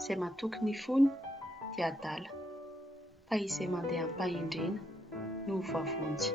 izay matoky ny fony dia adala, fa izay mandeha am-pahindrena no vavonjy.